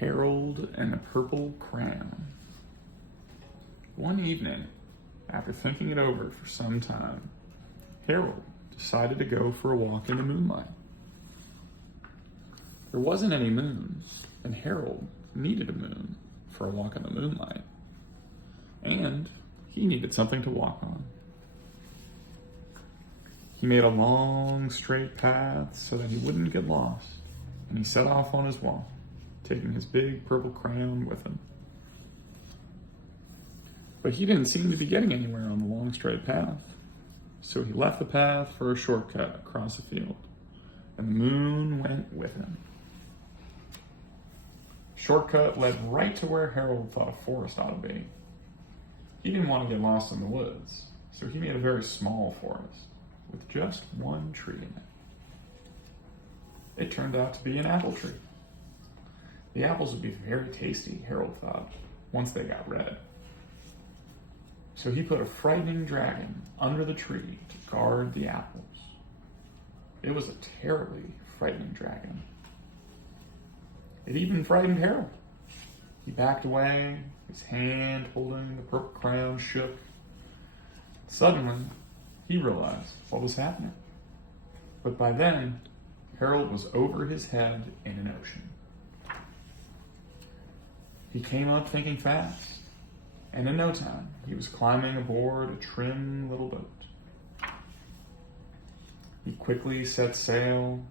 Harold and the Purple Crayon. One evening, after thinking it over for some time, Harold decided to go for a walk in the moonlight. There wasn't any moon, and Harold needed a moon for a walk in the moonlight. And he needed something to walk on. He made a long, straight path so that he wouldn't get lost, and he set off on his walk, taking his big purple crayon with him. But he didn't seem to be getting anywhere on the long, straight path, so he left the path for a shortcut across a field, and the moon went with him. The shortcut led right to where Harold thought a forest ought to be. He didn't want to get lost in the woods, so he made a very small forest with just one tree in it. It turned out to be an apple tree. The apples would be very tasty, Harold thought, once they got red. So he put a frightening dragon under the tree to guard the apples. It was a terribly frightening dragon. It even frightened Harold. He backed away, his hand holding the purple crayon shook. Suddenly, he realized what was happening. But by then, Harold was over his head in an ocean. He came up thinking fast, and in no time, he was climbing aboard a trim little boat. He quickly set sail,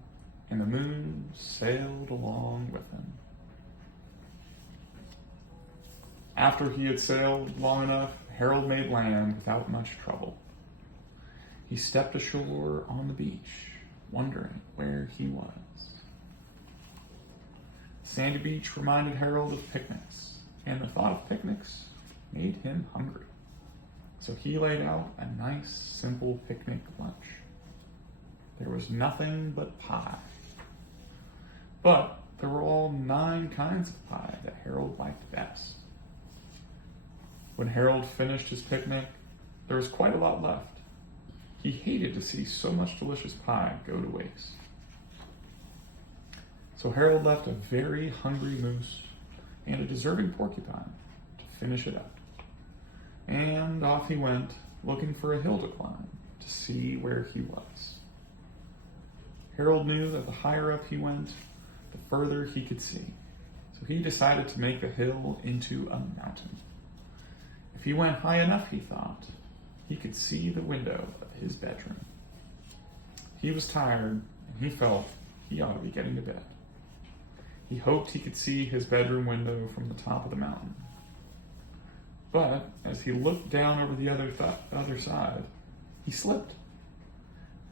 and the moon sailed along with him. After he had sailed long enough, Harold made land without much trouble. He stepped ashore on the beach, wondering where he was. The sandy beach reminded Harold of picnics, and the thought of picnics made him hungry. So he laid out a nice, simple picnic lunch. There was nothing but pie. But there were all 9 kinds of pie that Harold liked best. When Harold finished his picnic, there was quite a lot left. He hated to see so much delicious pie go to waste. So Harold left a very hungry moose and a deserving porcupine to finish it up. And off he went, looking for a hill to climb to see where he was. Harold knew that the higher up he went, the further he could see. So he decided to make the hill into a mountain. If he went high enough, he thought, he could see the window of his bedroom. He was tired, and he felt he ought to be getting to bed. He hoped he could see his bedroom window from the top of the mountain. But as he looked down over the other side, he slipped.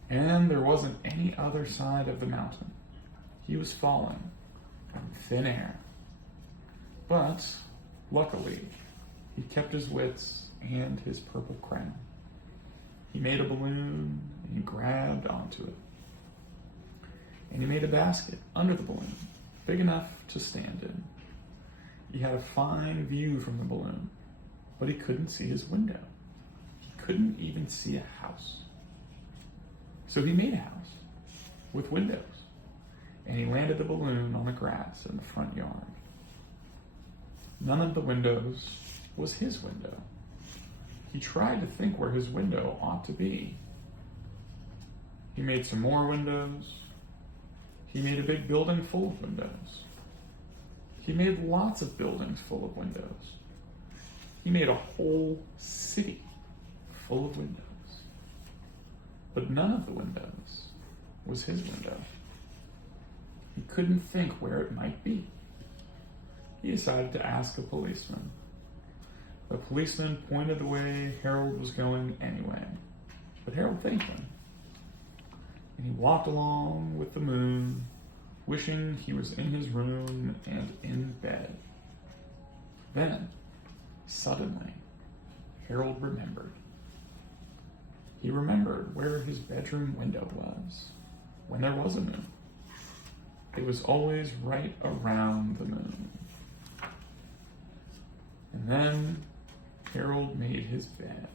And there wasn't any other side of the mountain. He was falling from thin air. But luckily, he kept his wits and his purple crayon. He made a balloon and he grabbed onto it. And he made a basket under the balloon, big enough to stand in. He had a fine view from the balloon, but he couldn't see his window. He couldn't even see a house. So he made a house with windows, and he landed the balloon on the grass in the front yard. None of the windows was his window. He tried to think where his window ought to be. He made some more windows. He made a big building full of windows. He made lots of buildings full of windows. He made a whole city full of windows. But none of the windows was his window. He couldn't think where it might be. He decided to ask a policeman. The policeman pointed the way Harold was going anyway, but Harold thanked him. And he walked along with the moon, wishing he was in his room and in bed. Then, suddenly, Harold remembered. He remembered where his bedroom window was when there was a moon. It was always right around the moon. And then Harold made his bed.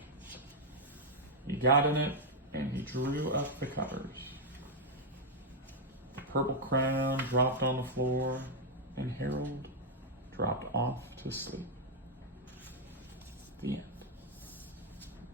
He got in it and he drew up the covers. The purple crayon dropped on the floor and Harold dropped off to sleep. The end.